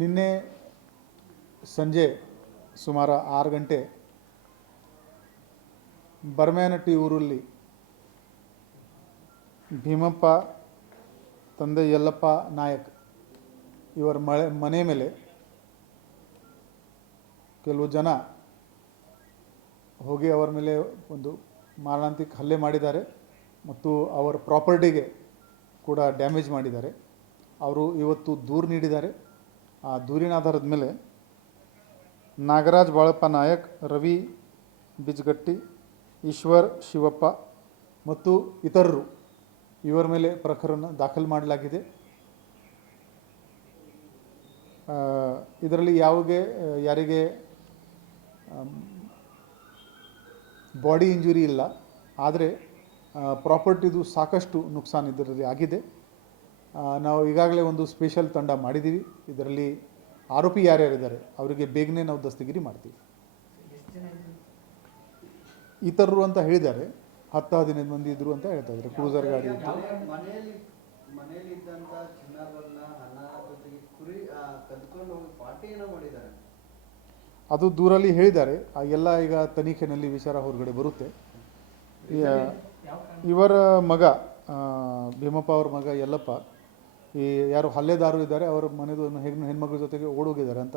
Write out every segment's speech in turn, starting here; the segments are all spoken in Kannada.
ನಿನ್ನೆ ಸಂಜೆ ಸುಮಾರು 6 ಗಂಟೆ ಬರ್ಮ್ಯಾನಟ್ಟಿ ಊರಲ್ಲಿ ಭೀಮಪ್ಪ ತಂದೆ ಯಲ್ಲಪ್ಪ ನಾಯಕ್ ಇವರ ಮನೆ ಮೇಲೆ ಕೆಲವು ಜನ ಹೋಗಿ ಅವರ ಮೇಲೆ ಒಂದು ಮಾರಣಾಂತಿಕ ಹಲ್ಲೆ ಮಾಡಿದ್ದಾರೆ ಮತ್ತು ಅವರ ಪ್ರಾಪರ್ಟಿಗೆ ಕೂಡ ಡ್ಯಾಮೇಜ್ ಮಾಡಿದ್ದಾರೆ. ಅವರು ಇವತ್ತು ದೂರು ನೀಡಿದ್ದಾರೆ. ಆ ದೂರಿನ ಆಧಾರದ ಮೇಲೆ ನಾಗರಾಜ್ ಬಾಳಪ್ಪ ನಾಯಕ್, ರವಿ ಬಿಜ್ಗಟ್ಟಿ, ಈಶ್ವರ್ ಶಿವಪ್ಪ ಮತ್ತು ಇತರರು ಇವರ ಮೇಲೆ ಪ್ರಕರಣ ದಾಖಲು ಮಾಡಲಾಗಿದೆ. ಇದರಲ್ಲಿ ಯಾರಿಗೆ ಬಾಡಿ ಇಂಜುರಿ ಇಲ್ಲ, ಆದರೆ ಪ್ರಾಪರ್ಟಿದು ಸಾಕಷ್ಟು ನುಕ್ಸಾನ್ ಇದರಲ್ಲಿ ಆಗಿದೆ. ನಾವು ಈಗಾಗಲೇ ಒಂದು ಸ್ಪೆಷಲ್ ತಂಡ ಮಾಡಿದ್ದೀವಿ. ಇದರಲ್ಲಿ ಆರೋಪಿ ಯಾರ್ಯಾರಿದ್ದಾರೆ ಅವರಿಗೆ ಬೇಗನೆ ನಾವು ದಸ್ತಗಿರಿ ಮಾಡ್ತೀವಿ. ಇತರರು ಅಂತ ಹೇಳಿದ್ದಾರೆ, 10-15 ಮಂದಿ ಇದ್ರು ಅಂತ ಹೇಳ್ತಾ ಇದ್ದಾರೆ. ಕ್ರೂಸರ್ ಗಾಡಿ ಇತ್ತು. ಅದು ದೂರಲ್ಲಿ ಹೇಳಿದ್ದಾರೆ. ಎಲ್ಲ ಈಗ ತನಿಖೆಯಲ್ಲಿ ವಿಚಾರ ಹೊರಗಡೆ ಬರುತ್ತೆ. ಇವರ ಮಗ ಭೀಮಪ್ಪ ಅವ್ರ ಮಗ ಯಲ್ಲಪ್ಪ ಈ ಯಾರು ಹಲ್ಲೆದಾರರು ಇದ್ದಾರೆ ಅವರ ಮನೆದು ಹೆಣ್ಮಕ್ಳ ಜೊತೆಗೆ ಓಡೋಗಿದ್ದಾರೆ ಅಂತ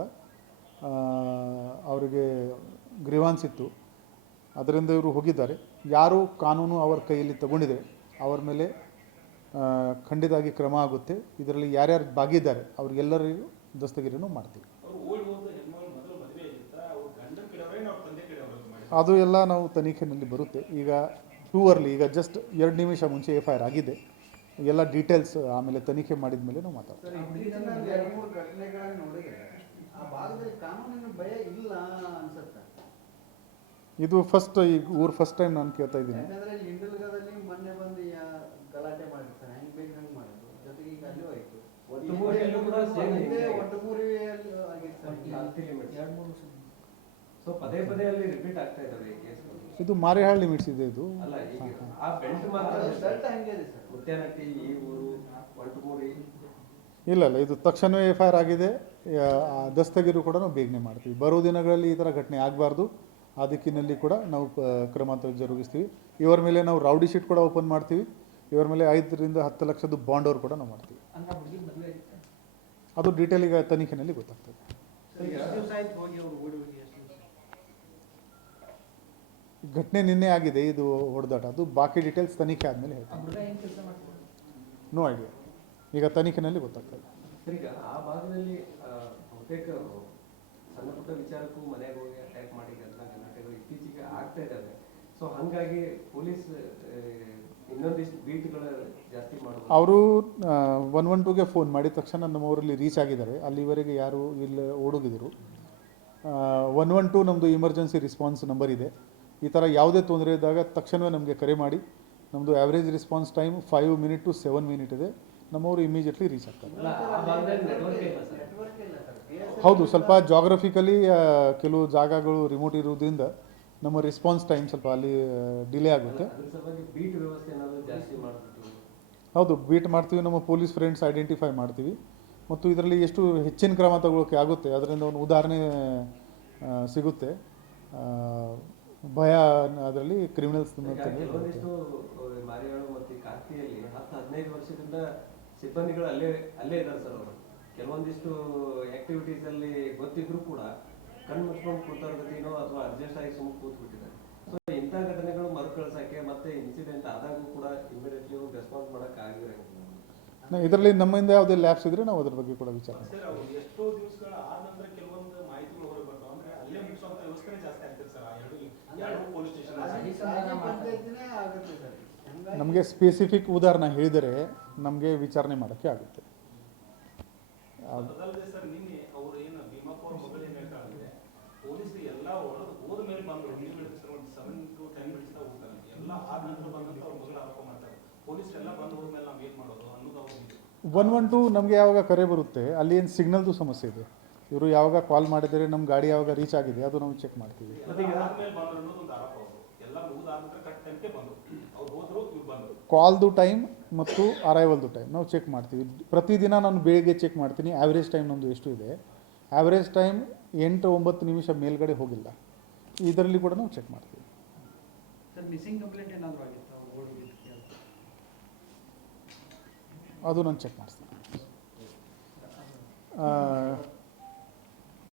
ಅವರಿಗೆ ಗ್ರೀವಾನ್ಸ್ ಇತ್ತು. ಅದರಿಂದ ಇವರು ಹೋಗಿದ್ದಾರೆ. ಯಾರು ಕಾನೂನು ಅವರ ಕೈಯಲ್ಲಿ ತಗೊಂಡಿದೆ ಅವರ ಮೇಲೆ ಖಂಡಿತವಾಗಿ ಕ್ರಮ ಆಗುತ್ತೆ. ಇದರಲ್ಲಿ ಯಾರ್ಯಾರು ಭಾಗಿದ್ದಾರೆ ಅವ್ರಿಗೆಲ್ಲರಿಗೂ ದಸ್ತಗಿರಿಯನ್ನು ಮಾಡ್ತೀವಿ. ಅದು ಎಲ್ಲ ನಾವು ತನಿಖೆಯಲ್ಲಿ ಬರುತ್ತೆ. ಈಗ ಟೂ ಅರ್ಲಿ, ಈಗ ಜಸ್ಟ್ 2 ನಿಮಿಷ ಮುಂಚೆ FIR ಆಗಿದೆ. ಎಲ್ಲ ಡೀಟೇಲ್ಸ್ ಆಮೇಲೆ ತನಿಖೆ ಮಾಡಿದ ಮೇಲೆ ನಾವು ಮಾತಾಡ್ತೀವಿ. ಇದು ಫಸ್ಟ್ ಈಗ ಫಸ್ಟ್ ಟೈಮ್ ನಾನು ಕೇಳ್ತಾ ಇದ್ದೀನಿ. ಇದು ಮಾರೇಹಾಳ್ ಲಿಮಿಟ್ಸ್ ಇದೆ. ಇದು ಇಲ್ಲ, ಇದು ತಕ್ಷಣವೇ FIR ಆಗಿದೆ. ದಸ್ತಗಿರು ಕೂಡ ನಾವು ಬೇಗನೆ ಮಾಡ್ತೀವಿ. ಬರೋ ದಿನಗಳಲ್ಲಿ ಈ ಥರ ಘಟನೆ ಆಗಬಾರ್ದು. ಆ ದಿಕ್ಕಿನಲ್ಲಿ ಕೂಡ ನಾವು ಕ್ರಮ ಜರುಗಿಸ್ತೀವಿ. ಇವರ ಮೇಲೆ ನಾವು ರೌಡಿ ಶೀಟ್ ಕೂಡ ಓಪನ್ ಮಾಡ್ತೀವಿ. ಇವರ ಮೇಲೆ 5 ರಿಂದ 10 ಲಕ್ಷದ ಬಾಂಡ್ ಅವ್ರು ಕೂಡ ನಾವು ಮಾಡ್ತೀವಿ. ಅದು ಡೀಟೇಲ್ ಈಗ ತನಿಖೆಯಲ್ಲಿ ಗೊತ್ತಾಗ್ತದೆ. ಘಟನೆ ನಿನ್ನೆ ಆಗಿದೆ ಇದು ಹೊಡೆದಾಟ. ಅದು ಬಾಕಿ ಡೀಟೇಲ್ಸ್ ತನಿಖೆ ಆದಮೇಲೆ ಹೇಳ್ತೀನಿ. ನೋ ಐಡಿಯಾ, ಈಗ ತನಿಖೆಯಲ್ಲಿ ಗೊತ್ತಾಗ್ತದೆ. ಈಗ ಆ ಭಾಗದಲ್ಲಿ ಬಹುತೇಕ ಸಣ್ಣ ಪುಟ್ಟ ವಿಚಾರಕ್ಕೂ ಮನೆಗೆ ಹೋಗಿ ಅಟ್ಯಾಕ್ ಮಾಡಿ ಗಲಾಟೆಗಳು ಇತ್ತೀಚೆಗೆ ಆಗ್ತಾ ಇದ್ದಾವೆ. ಸೊ ಹಾಗಾಗಿ ಪೊಲೀಸ್ ಇನ್ನೊಂದಿಷ್ಟು ಬೀಟ್ಗಳು ಜಾಸ್ತಿ ಮಾಡೋದು. ಅವರು 112ಗೆ ಫೋನ್ ಮಾಡಿದ ತಕ್ಷಣ ನಮ್ಮವರಲ್ಲಿ ರೀಚ್ ಆಗಿದ್ದಾರೆ. ಅಲ್ಲಿವರೆಗೆ ಯಾರು ಇಲ್ಲಿ ಓಡೋಗಿದ್ರು. 112 ನಮ್ಮದು ಇಮರ್ಜೆನ್ಸಿ ರೆಸ್ಪಾನ್ಸ್ ನಂಬರ್ ಇದೆ. ಈ ಥರ ಯಾವುದೇ ತೊಂದರೆ ಇದ್ದಾಗ ತಕ್ಷಣವೇ ನಮಗೆ ಕರೆ ಮಾಡಿ. ನಮ್ಮದು average response time 5 minute to 7 minute ಇದೆ. ನಮ್ಮವರು ಇಮಿಡಿಯೇಟ್ಲಿ ರೀಚ್ ಆಗ್ತಾರೆ. ಹೌದು, ಸ್ವಲ್ಪ ಜಾಗ್ರಫಿಕಲಿ ಕೆಲವು ಜಾಗಗಳು ರಿಮೋಟ್ ಇರೋದ್ರಿಂದ ನಮ್ಮ ರೆಸ್ಪಾನ್ಸ್ ಟೈಮ್ ಸ್ವಲ್ಪ ಅಲ್ಲಿ ಡಿಲೇ ಆಗುತ್ತೆ. ಹೌದು, ಬೀಟ್ ಮಾಡ್ತೀವಿ. ನಮ್ಮ ಪೊಲೀಸ್ ಫ್ರೆಂಡ್ಸ್ ಐಡೆಂಟಿಫೈ ಮಾಡ್ತೀವಿ ಮತ್ತು ಇದರಲ್ಲಿ ಎಷ್ಟು ಹೆಚ್ಚಿನ ಕ್ರಮ ತಗೊಳ್ಳೋಕ್ಕೆ ಆಗುತ್ತೆ ಅದರಿಂದ ಒಂದು ಉದಾಹರಣೆ ಸಿಗುತ್ತೆ. ಭಯ ಅದರಲ್ಲಿ ಕ್ರಿಮಿನಲ್ಸ್ ಕೆಲವೊಂದಿಷ್ಟು ಮಾರಿಯಾಳು ಮತ್ತು ಕಾರ್ತಿಯಲ್ಲಿ 10-15 ವರ್ಷದಿಂದ ಸಿಬ್ಬಂದಿಗಳು ಅಲ್ಲೇ ಇದ್ದಾರೆ ಸರ್. ಅವರು ಕೆಲವೊಂದಿಷ್ಟು ಆಕ್ಟಿವಿಟೀಸ್ ಅಲ್ಲಿ ಗೊತ್ತಿದ್ರು ಕೂಡ ಕಣ್ಣು ಮುಚ್ಕೊಂಡು ಕೂತಾರಗತಿನೋ ಅಥವಾ ಅಡ್ಜಸ್ಟ್ ಆಗಿ ಸುಮ್ಮನೆ ಕೂತ್ಬಿಟ್ಟಿದ್ದಾರೆ. ಸೊ ಇಂಥ ಘಟನೆಗಳು ಮರುಕಳಿಸಕ್ಕೆ ಮತ್ತೆ ಇನ್ಸಿಡೆಂಟ್ ಆದಾಗೂ ಕೂಡ ಇಮಿಡಿಯೇಟ್ಲಿ ರೆಸ್ಪಾನ್ಸ್ ಮಾಡಕ್ಕೆ ಆಗಿರಂಗಿಲ್ಲ. ಇದರಲ್ಲಿ ನಮ್ಮಿಂದ ಯಾವುದೇ ಲ್ಯಾಬ್ಸ್ ಇದ್ರೆ ನಾವು ಅದ್ರ ಬಗ್ಗೆ ಕೂಡ ವಿಚಾರ ನಮಗೆ ಸ್ಪೆಸಿಫಿಕ್ ಉದಾಹರಣೆ ಹೇಳಿದರೆ ನಮಗೆ ವಿಚಾರಣೆ ಮಾಡೋಕ್ಕೆ ಆಗುತ್ತೆ. ಒನ್ 112 ನಮಗೆ ಯಾವಾಗ ಕರೆ ಬರುತ್ತೆ ಅಲ್ಲಿ ಏನು ಸಿಗ್ನಲ್ದು ಸಮಸ್ಯೆ ಇದೆ. ಇವರು ಯಾವಾಗ ಕಾಲ್ ಮಾಡಿದರೆ ನಮ್ಮ ಗಾಡಿ ಯಾವಾಗ ರೀಚ್ ಆಗಿದೆ ಅದು ನಾವು ಚೆಕ್ ಮಾಡ್ತೀವಿ. ಕಾಲ್ದು ಟೈಮ್ ಮತ್ತು ಅರೈವಲ್ದು ಟೈಮ್ ನಾವು ಚೆಕ್ ಮಾಡ್ತೀವಿ. ಪ್ರತಿದಿನ ನಾನು ಬೆಳಿಗ್ಗೆ ಚೆಕ್ ಮಾಡ್ತೀನಿ ಆ್ಯಾವ್ರೇಜ್ ಟೈಮ್ ನಮ್ಮದು ಎಷ್ಟು ಇದೆ. ಆ್ಯಾವ್ರೇಜ್ ಟೈಮ್ 8-9 ನಿಮಿಷ ಮೇಲ್ಗಡೆ ಹೋಗಿಲ್ಲ. ಇದರಲ್ಲಿ ಕೂಡ ನಾವು ಚೆಕ್ ಮಾಡ್ತೀವಿ. ಸರ್ ಮಿಸ್ಸಿಂಗ್ ಕಂಪ್ಲೇಂಟ್ ಏನಾದರೂ ಆಗಿತ್ತಾ ಬೋರ್ಡ್ ವಿದ್ಯುತ್? ಅದು ನಾನು ಚೆಕ್ ಮಾಡಿಸ್ತೀನಿ.